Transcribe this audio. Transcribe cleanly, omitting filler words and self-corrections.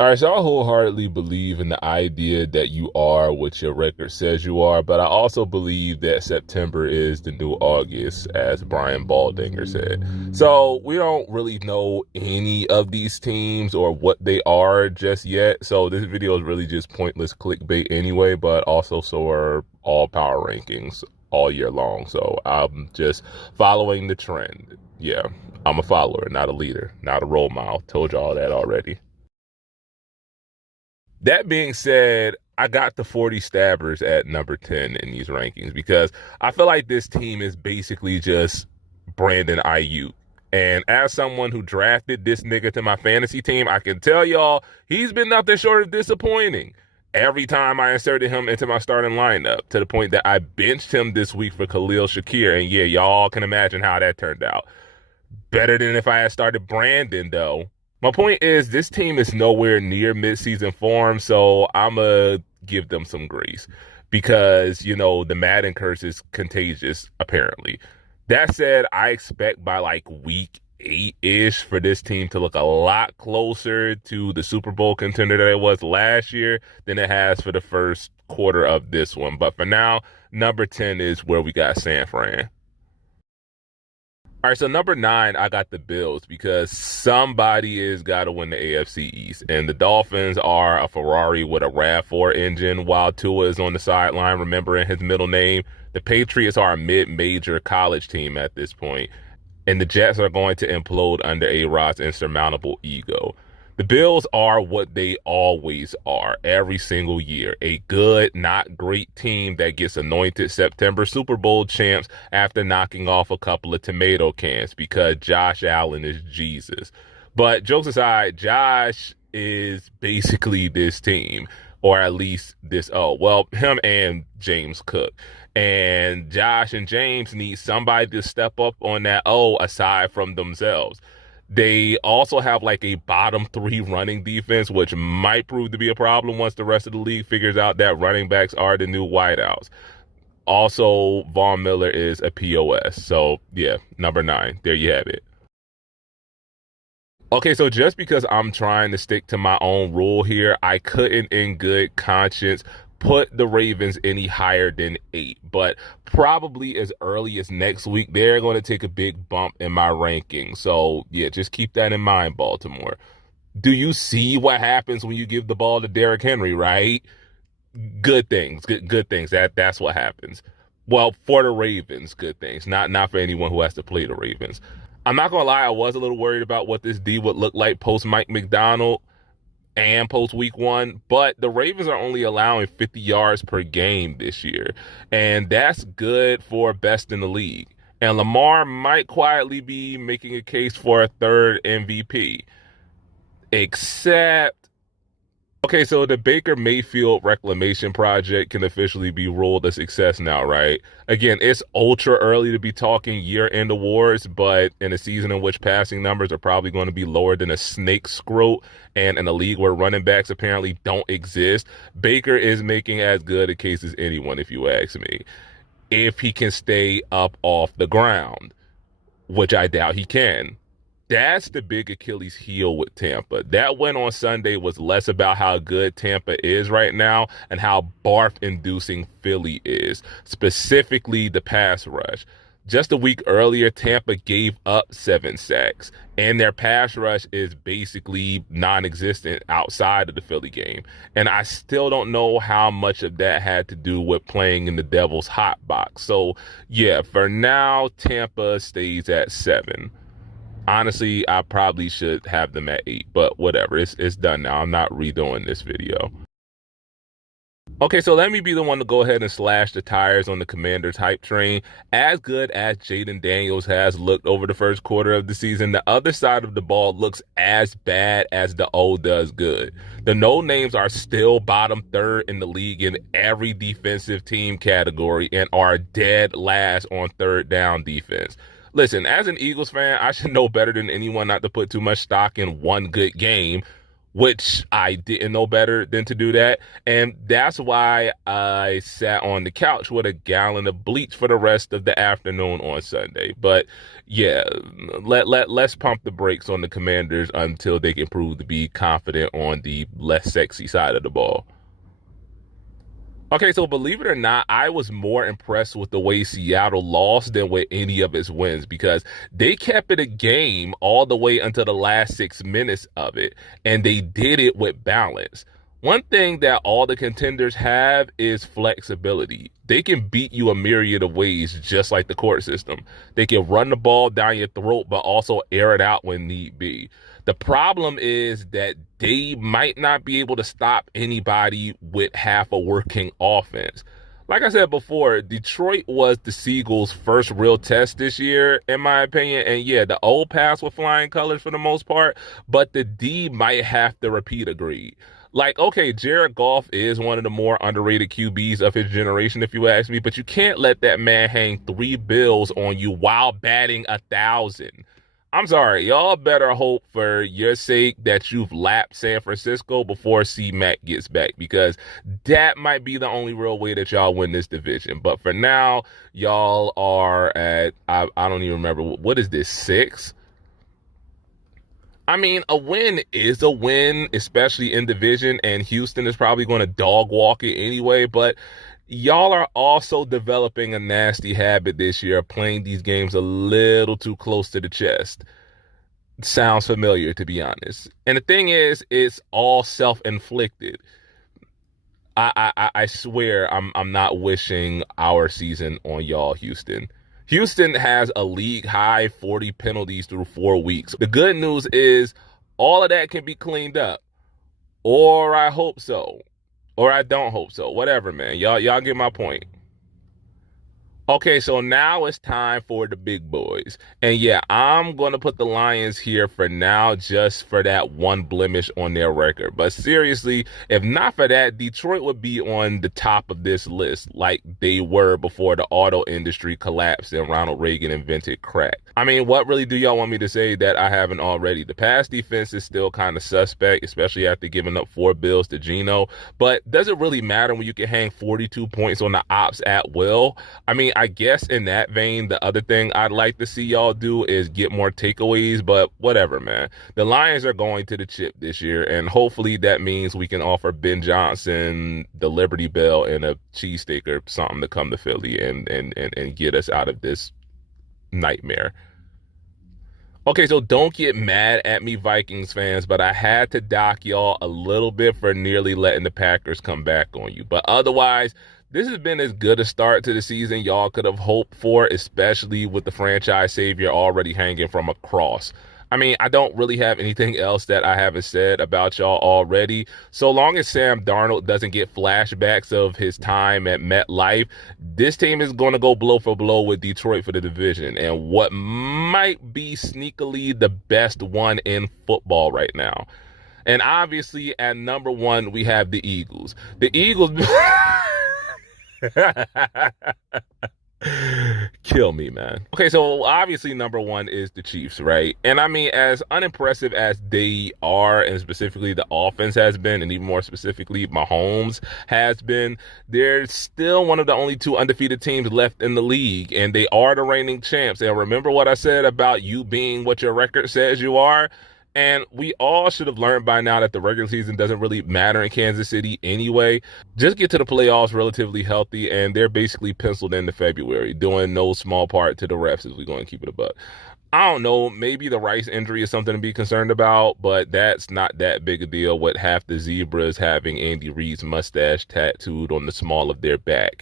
All right, so I wholeheartedly believe in the idea that you are what your record says you are, but I also believe that September is the new August, as Brian Baldinger said. So we don't really know any of these teams or what they are just yet. So this video is really just pointless clickbait anyway, but also so are all power rankings all year long. So I'm just following the trend. Yeah, I'm a follower, not a leader, not a role model. Told you all that already. That being said, I got the 40 Stabbers at number 10 in these rankings because I feel like this team is basically just Brandon Ayuk. And as someone who drafted this nigga to my fantasy team, I can tell y'all he's been nothing short of disappointing. Every time I inserted him into my starting lineup, to the point that I benched him this week for Khalil Shakir. And yeah, y'all can imagine how that turned out. Better than if I had started Brandon, though. My point is, this team is nowhere near midseason form, so I'm going to give them some grace because, you know, the Madden curse is contagious, apparently. That said, I expect by like week 8-ish for this team to look a lot closer to the Super Bowl contender that it was last year than it has for the first quarter of this one. But for now, number 10 is where we got San Fran. All right, so number 9, I got the Bills because somebody is got to win the AFC East. And the Dolphins are a Ferrari with a RAV4 engine while Tua is on the sideline, remembering his middle name. The Patriots are a mid-major college team at this point, and the Jets are going to implode under A-Rod's insurmountable ego. The Bills are what they always are every single year, a good, not great team that gets anointed September Super Bowl champs after knocking off a couple of tomato cans because Josh Allen is Jesus. But jokes aside, Josh is basically this team, or at least him and James Cook. And Josh and James need somebody to step up on that aside from themselves. They also have like a bottom 3 running defense, which might prove to be a problem once the rest of the league figures out that running backs are the new wideouts. Also, Von Miller is a POS. So, yeah, number 9. There you have it. Okay, so just because I'm trying to stick to my own rule here, I couldn't in good conscience put the Ravens any higher than 8, but probably as early as next week, they're going to take a big bump in my ranking. So yeah, just keep that in mind, Baltimore. Do you see what happens when you give the ball to Derrick Henry, right? Good things, good things. That's what happens. Well, for the Ravens, good things, not for anyone who has to play the Ravens. I'm not gonna lie, I was a little worried about what this D would look like post Mike McDonald and post week 1, but the Ravens are only allowing 50 yards per game this year, and that's good for best in the league. And Lamar might quietly be making a case for a 3rd MVP. Except, okay, so the Baker Mayfield reclamation project can officially be ruled a success now, right? Again, it's ultra early to be talking year-end awards, but in a season in which passing numbers are probably going to be lower than a snake scrote, and in a league where running backs apparently don't exist, Baker is making as good a case as anyone, if you ask me, if he can stay up off the ground, which I doubt he can. That's the big Achilles heel with Tampa. That win on Sunday was less about how good Tampa is right now and how barf-inducing Philly is, specifically the pass rush. Just a week earlier, Tampa gave up 7 sacks, and their pass rush is basically non-existent outside of the Philly game. And I still don't know how much of that had to do with playing in the Devil's hot box. So, yeah, for now, Tampa stays at 7. Honestly, I probably should have them at 8, but whatever. It's done now. I'm not redoing this video. Okay, so let me be the one to go ahead and slash the tires on the Commanders hype train. As good as Jaden Daniels has looked over the first quarter of the season, the other side of the ball looks as bad as the O does good. The no names are still bottom 3rd in the league in every defensive team category and are dead last on 3rd down defense. Listen, as an Eagles fan, I should know better than anyone not to put too much stock in one good game. which I didn't know better than to do that. And that's why I sat on the couch with a gallon of bleach for the rest of the afternoon on Sunday. But yeah, let's pump the brakes on the Commanders until they can prove to be confident on the less sexy side of the ball. Okay, so believe it or not, I was more impressed with the way Seattle lost than with any of its wins because they kept it a game all the way until the last 6 minutes of it, and they did it with balance. One thing that all the contenders have is flexibility. They can beat you a myriad of ways, just like the court system. They can run the ball down your throat, but also air it out when need be. The problem is that they might not be able to stop anybody with half a working offense. Like I said before, Detroit was the Seagulls' first real test this year, in my opinion. And yeah, the old pass with flying colors for the most part, but the D might have to repeat a grade. Like, okay, Jared Goff is one of the more underrated QBs of his generation, if you ask me, but you can't let that man hang 3 bills on you while batting 1,000. I'm sorry, y'all better hope for your sake that you've lapped San Francisco before C-Mac gets back, because that might be the only real way that y'all win this division. But for now, y'all are at, I don't even remember, what is this, 6? I mean, a win is a win, especially in division, and Houston is probably going to dog walk it anyway, but y'all are also developing a nasty habit this year of playing these games a little too close to the chest. Sounds familiar, to be honest. And the thing is, it's all self-inflicted. I swear I'm not wishing our season on y'all, Houston. Houston has a league high 40 penalties through 4 weeks. The good news is all of that can be cleaned up. Or I hope so. Or I don't hope so. Whatever, man. Y'all get my point. Okay, so now it's time for the big boys. And yeah, I'm going to put the Lions here for now just for that one blemish on their record. But seriously, if not for that, Detroit would be on the top of this list like they were before the auto industry collapsed and Ronald Reagan invented crack. I mean, what really do y'all want me to say that I haven't already? The pass defense is still kind of suspect, especially after giving up 4 bills to Geno. But does it really matter when you can hang 42 points on the ops at will? I mean, I guess in that vein, the other thing I'd like to see y'all do is get more takeaways, but whatever, man. The Lions are going to the chip this year, and hopefully that means we can offer Ben Johnson the Liberty Bell and a cheesesteak or something to come to Philly and get us out of this nightmare. Okay, so don't get mad at me, Vikings fans, but I had to dock y'all a little bit for nearly letting the Packers come back on you. But otherwise, this has been as good a start to the season y'all could have hoped for, especially with the franchise savior already hanging from a cross. I mean, I don't really have anything else that I haven't said about y'all already. So long as Sam Darnold doesn't get flashbacks of his time at MetLife, this team is going to go blow for blow with Detroit for the division, and what might be sneakily the best one in football right now. And obviously, at number 1, we have the Eagles. The Eagles... Kill me, man. Okay, so obviously number 1 is the Chiefs, right? And I mean, as unimpressive as they are, and specifically the offense has been, and even more specifically Mahomes has been, they're still one of the only 2 undefeated teams left in the league, and they are the reigning champs. And remember what I said about you being what your record says you are? And we all should have learned by now that the regular season doesn't really matter in Kansas City anyway. Just get to the playoffs relatively healthy, and they're basically penciled into February, doing no small part to the refs as we go and keep it a buck. I don't know, maybe the Rice injury is something to be concerned about, but that's not that big a deal with half the zebras having Andy Reid's mustache tattooed on the small of their back.